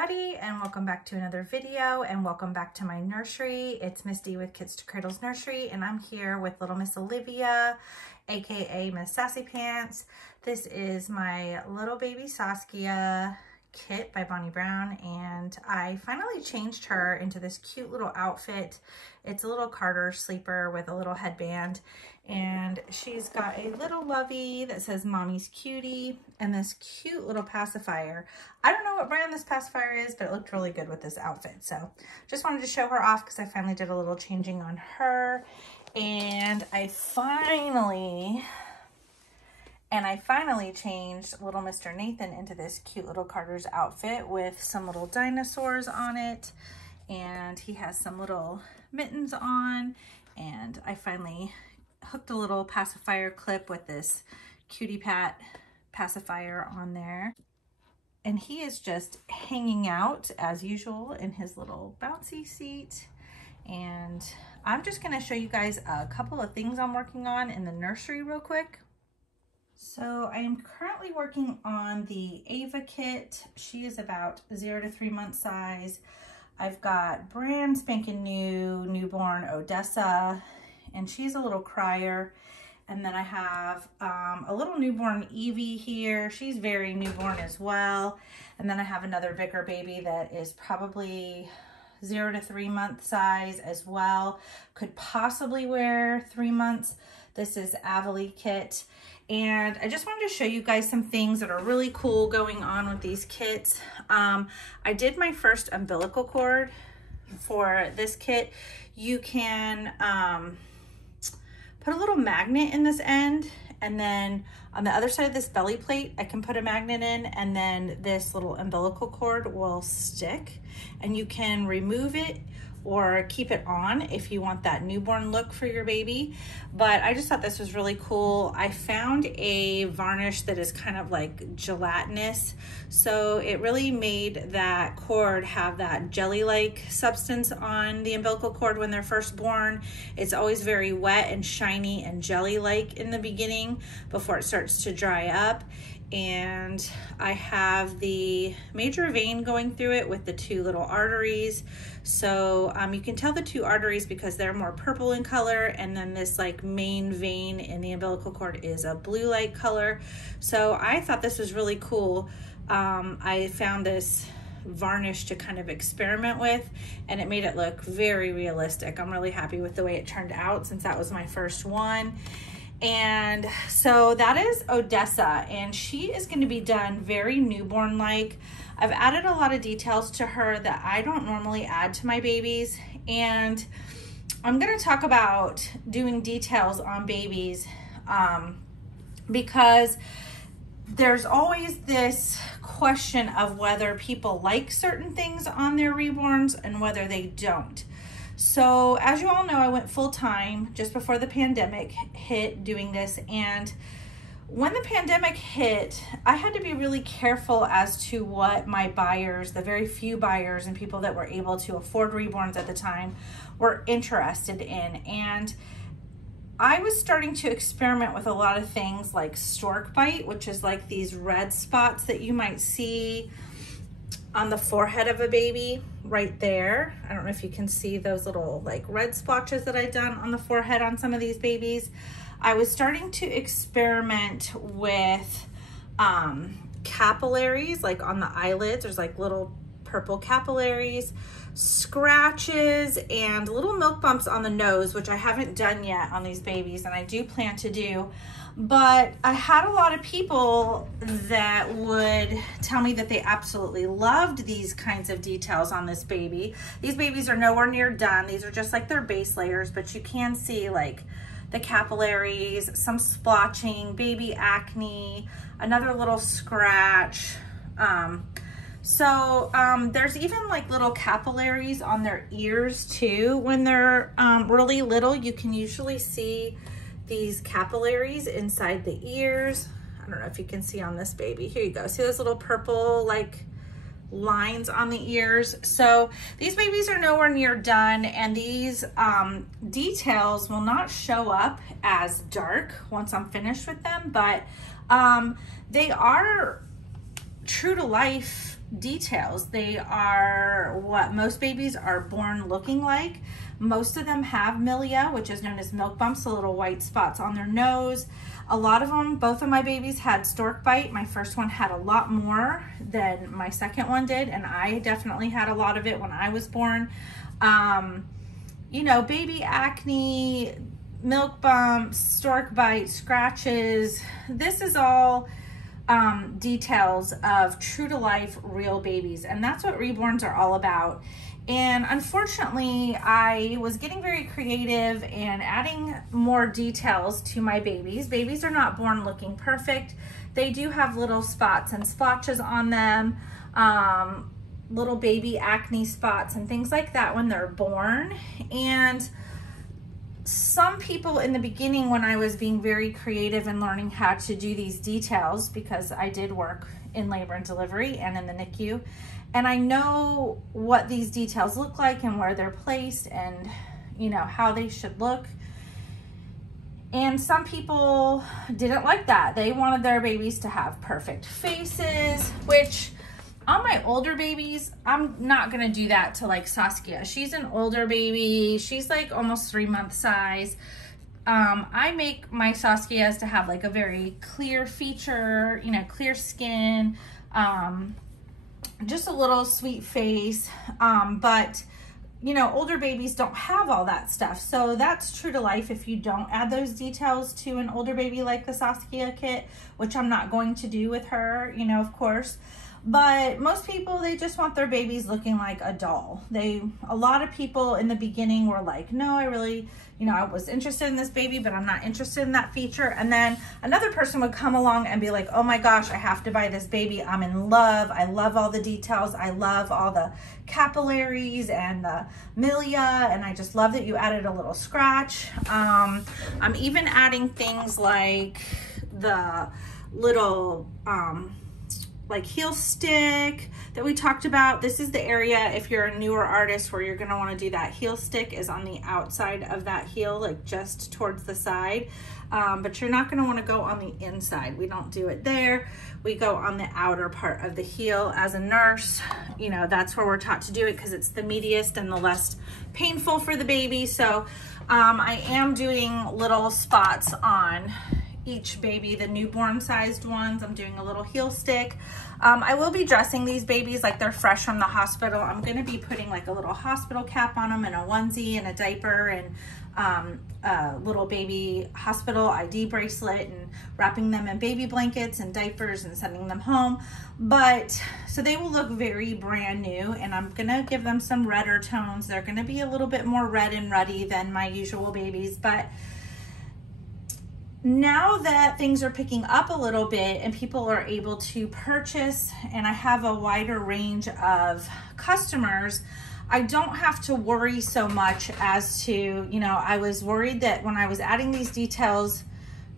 everybody, and welcome back to another video, and welcome back to my nursery. It's Misty with Kits to Cradles Nursery, and I'm here with little Miss Olivia, aka Miss Sassy Pants. This is my little baby Saskia kit by Bonnie Brown, and I finally changed her into this cute little outfit. It's a little Carter sleeper with a little headband, and she's got a little lovey that says Mommy's Cutie and this cute little pacifier. I don't know what brand this pacifier is, but it looked really good with this outfit. So just wanted to show her off because I finally did a little changing on her. And I finally changed little Mr. Nathan into this cute little Carter's outfit with some little dinosaurs on it. And he has some little mittens on. And I finally hooked a little pacifier clip with this Cutie Pat pacifier on there. And he is just hanging out as usual in his little bouncy seat. And I'm just gonna show you guys a couple of things I'm working on in the nursery real quick. So I am currently working on the Ava Kit. She is about 0 to 3 month size. I've got brand spanking new newborn Odessa, and she's a little crier. And then I have a little newborn Evie here. She's very newborn as well. And then I have another bigger baby that is probably 0 to 3 month size as well. Could possibly wear 3 months. This is Ava Kit. And I just wanted to show you guys some things that are really cool going on with these kits. I did my first umbilical cord for this kit. You can put a little magnet in this end, and then on the other side of this belly plate, I can put a magnet in, and then this little umbilical cord will stick, and you can remove it or keep it on if you want that newborn look for your baby. But I just thought this was really cool. I found a varnish that is kind of like gelatinous, so it really made that cord have that jelly-like substance on the umbilical cord when they're first born. It's always very wet and shiny and jelly-like in the beginning before it starts to dry up. And I have the major vein going through it with the 2 little arteries. So you can tell the 2 arteries because they're more purple in color, and then this like main vein in the umbilical cord is a blue-like color. So I thought this was really cool. I found this varnish to kind of experiment with, and it made it look very realistic. I'm really happy with the way it turned out since that was my first one. And so that is Odessa, and she is going to be done very newborn-like. I've added a lot of details to her that I don't normally add to my babies, and I'm going to talk about doing details on babies because there's always this question of whether people like certain things on their reborns and whether they don't. So as you all know, I went full-time just before the pandemic hit doing this, and when the pandemic hit, I had to be really careful as to what my buyers, the very few buyers and people that were able to afford reborns at the time, were interested in. And I was starting to experiment with a lot of things like stork bite, which is like these red spots that you might see on the forehead of a baby right there. I don't know if you can see those little like red splotches that I've done on the forehead on some of these babies. I was starting to experiment with capillaries, like on the eyelids. There's like little purple capillaries, scratches, and little milk bumps on the nose, which I haven't done yet on these babies, and I do plan to do. But I had a lot of people that would tell me that they absolutely loved these kinds of details on this baby. These babies are nowhere near done. These are just like their base layers, but you can see like the capillaries, some splotching, baby acne, another little scratch. There's even like little capillaries on their ears too. When they're really little, you can usually see these capillaries inside the ears. I don't know if you can see on this baby. Here you go. See those little purple like lines on the ears? So these babies are nowhere near done, and these details will not show up as dark once I'm finished with them, but they are true to life details. They are what most babies are born looking like. Most of them have milia, which is known as milk bumps, the little white spots on their nose. A lot of them, both of my babies had stork bite. My first one had a lot more than my second one did, and I definitely had a lot of it when I was born. You know, baby acne, milk bumps, stork bite, scratches. This is all details of true to life real babies, and that's what Reborns are all about. And unfortunately, I was getting very creative and adding more details to my babies. Babies are not born looking perfect. They do have little spots and splotches on them, little baby acne spots and things like that when they're born. And some people in the beginning, when I was being very creative and learning how to do these details, because I did work in labor and delivery and in the NICU, and I know what these details look like and where they're placed and, you know, how they should look. And some people didn't like that. They wanted their babies to have perfect faces, which on my older babies, I'm not gonna do that to like Saskia. She's an older baby. She's like almost 3-month size. I make my Saskias to have like a very clear feature, you know, clear skin, just a little sweet face. But you know, older babies don't have all that stuff. So that's true to life if you don't add those details to an older baby like the Saskia kit, which I'm not going to do with her, you know, of course. But most people, they just want their babies looking like a doll. A lot of people in the beginning were like, no, I really, you know, I was interested in this baby, but I'm not interested in that feature. And then another person would come along and be like, oh my gosh, I have to buy this baby. I'm in love. I love all the details. I love all the capillaries and the milia. And I just love that you added a little scratch. I'm even adding things like the little, like heel stick that we talked about. This is the area, if you're a newer artist, where you're gonna wanna do that heel stick is on the outside of that heel, like just towards the side. But you're not gonna wanna go on the inside. We don't do it there. We go on the outer part of the heel. As a nurse, you know, that's where we're taught to do it because it's the meatiest and the less painful for the baby. So I am doing little spots on each baby, the newborn sized ones. I'm doing a little heel stick. I will be dressing these babies like they're fresh from the hospital. I'm gonna be putting like a little hospital cap on them and a onesie and a diaper and a little baby hospital ID bracelet and wrapping them in baby blankets and diapers and sending them home. But so they will look very brand new, and I'm gonna give them some redder tones. They're gonna be a little bit more red and ruddy than my usual babies, but now that things are picking up a little bit and people are able to purchase, and I have a wider range of customers, I don't have to worry so much as to, you know, I was worried that when I was adding these details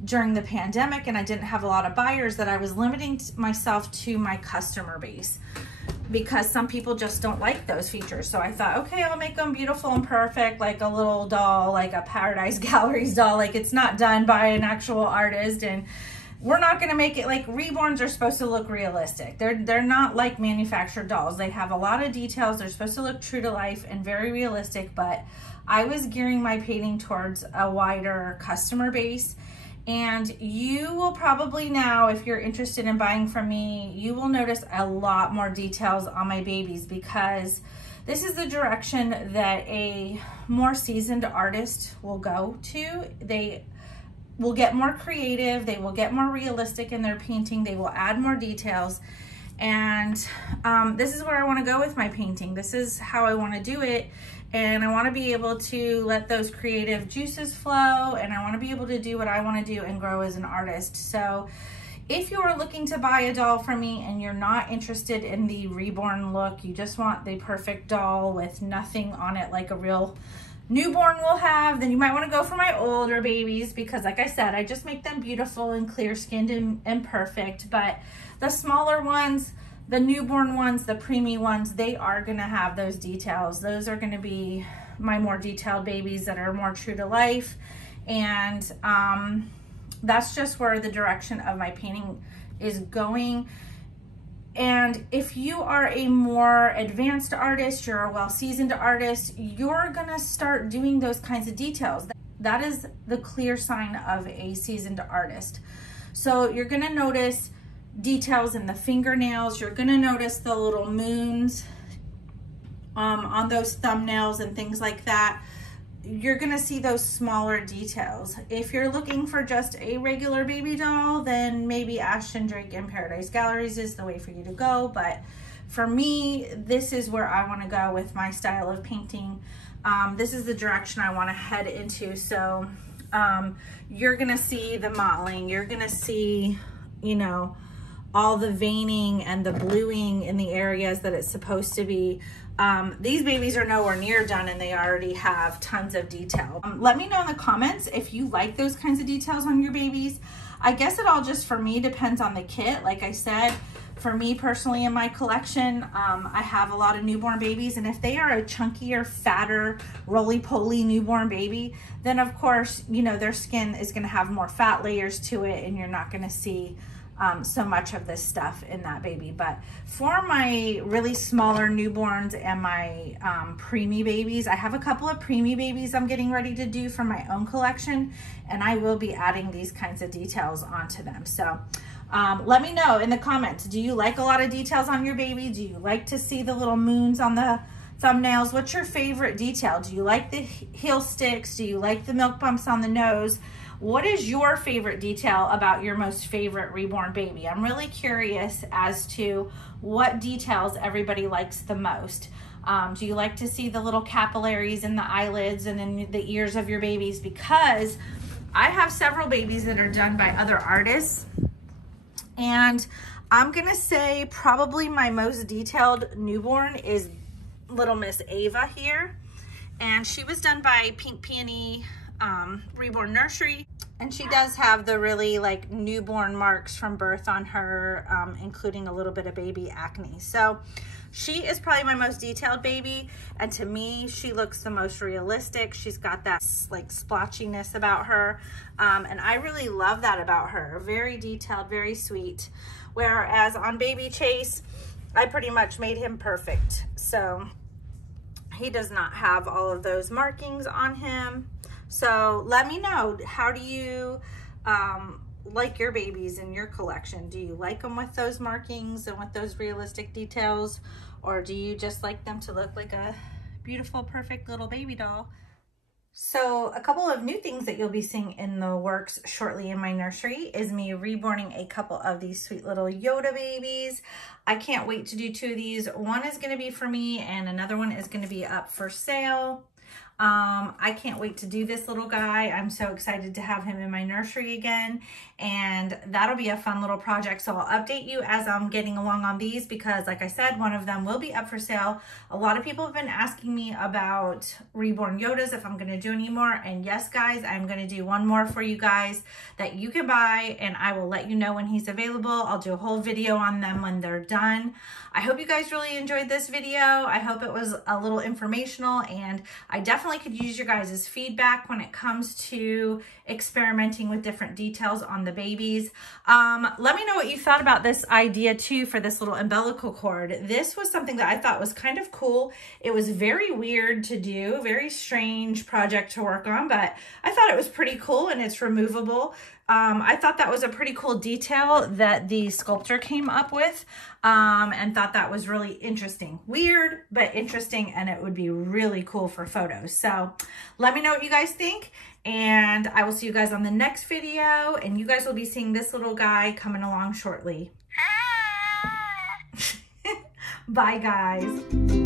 during the pandemic and I didn't have a lot of buyers, that I was limiting myself to my customer base, because some people just don't like those features. So I thought, okay, I'll make them beautiful and perfect, like a little doll, like a Paradise Galleries doll, like it's not done by an actual artist. And we're not gonna make it like Reborns are supposed to look realistic. They're not like manufactured dolls. They have a lot of details. They're supposed to look true to life and very realistic, but I was gearing my painting towards a wider customer base. And you will probably now, if you're interested in buying from me, you will notice a lot more details on my babies, because this is the direction that a more seasoned artist will go to. They will get more creative. They will get more realistic in their painting. They will add more details. And this is where I want to go with my painting. This is how I want to do it. And I want to be able to let those creative juices flow, and I want to be able to do what I want to do and grow as an artist. So if you are looking to buy a doll from me and you're not interested in the reborn look, you just want the perfect doll with nothing on it like a real newborn will have, then you might want to go for my older babies, because like I said, I just make them beautiful and clear skinned and perfect. But the smaller ones, the newborn ones, the preemie ones, they are gonna have those details. Those are gonna be my more detailed babies that are more true to life. And that's just where the direction of my painting is going. And if you are a more advanced artist, you're a well-seasoned artist, you're gonna start doing those kinds of details. That is the clear sign of a seasoned artist. So you're gonna notice details in the fingernails. You're gonna notice the little moons on those thumbnails and things like that. You're gonna see those smaller details. If you're looking for just a regular baby doll, then maybe Ashton Drake and Paradise Galleries is the way for you to go. But for me, this is where I wanna go with my style of painting. This is the direction I wanna head into. So you're gonna see the mottling, you're gonna see, you know, all the veining and the bluing in the areas that it's supposed to be. These babies are nowhere near done and they already have tons of detail. Let me know in the comments if you like those kinds of details on your babies. I guess it all just for me depends on the kit. Like I said, for me personally in my collection, I have a lot of newborn babies, and if they are a chunkier, fatter, roly-poly newborn baby, then of course, you know, their skin is gonna have more fat layers to it and you're not gonna see so much of this stuff in that baby. But for my really smaller newborns and my preemie babies, I have a couple of preemie babies I'm getting ready to do for my own collection, and I will be adding these kinds of details onto them. So let me know in the comments, do you like a lot of details on your baby? Do you like to see the little moons on the thumbnails? What's your favorite detail? Do you like the heel sticks? Do you like the milk bumps on the nose? What is your favorite detail about your most favorite reborn baby? I'm really curious as to what details everybody likes the most. Do you like to see the little capillaries in the eyelids and in the ears of your babies? Because I have several babies that are done by other artists, and I'm gonna say probably my most detailed newborn is little Miss Ava here, and she was done by Pink Peony Reborn Nursery, and she does have the really like newborn marks from birth on her, including a little bit of baby acne. So she is probably my most detailed baby, and to me she looks the most realistic. She's got that like splotchiness about her, and I really love that about her. Very detailed, very sweet. Whereas on Baby Chase, I pretty much made him perfect, so he does not have all of those markings on him. So let me know, how do you like your babies in your collection? Do you like them with those markings and with those realistic details, or do you just like them to look like a beautiful, perfect little baby doll? So a couple of new things that you'll be seeing in the works shortly in my nursery is me reborning a couple of these sweet little Yoda babies. I can't wait to do 2 of these. One is going to be for me and another one is going to be up for sale. I can't wait to do this little guy. I'm so excited to have him in my nursery again, and that'll be a fun little project. So I'll update you as I'm getting along on these, because like I said, one of them will be up for sale. A lot of people have been asking me about reborn Yodas, if I'm going to do any more, and yes guys, I'm going to do one more for you guys that you can buy, and I will let you know when he's available. I'll do a whole video on them when they're done. I hope you guys really enjoyed this video. I hope it was a little informational, and I definitely could use your guys' feedback when it comes to experimenting with different details on the babies. Let me know what you thought about this idea too for this little umbilical cord. This was something that I thought was kind of cool. It was very weird to do, very strange project to work on, but I thought it was pretty cool, and it's removable. I thought that was a pretty cool detail that the sculptor came up with, and thought that was really interesting. Weird, but interesting, and it would be really cool for photos. So let me know what you guys think, and I will see you guys on the next video, and you guys will be seeing this little guy coming along shortly. Bye, guys.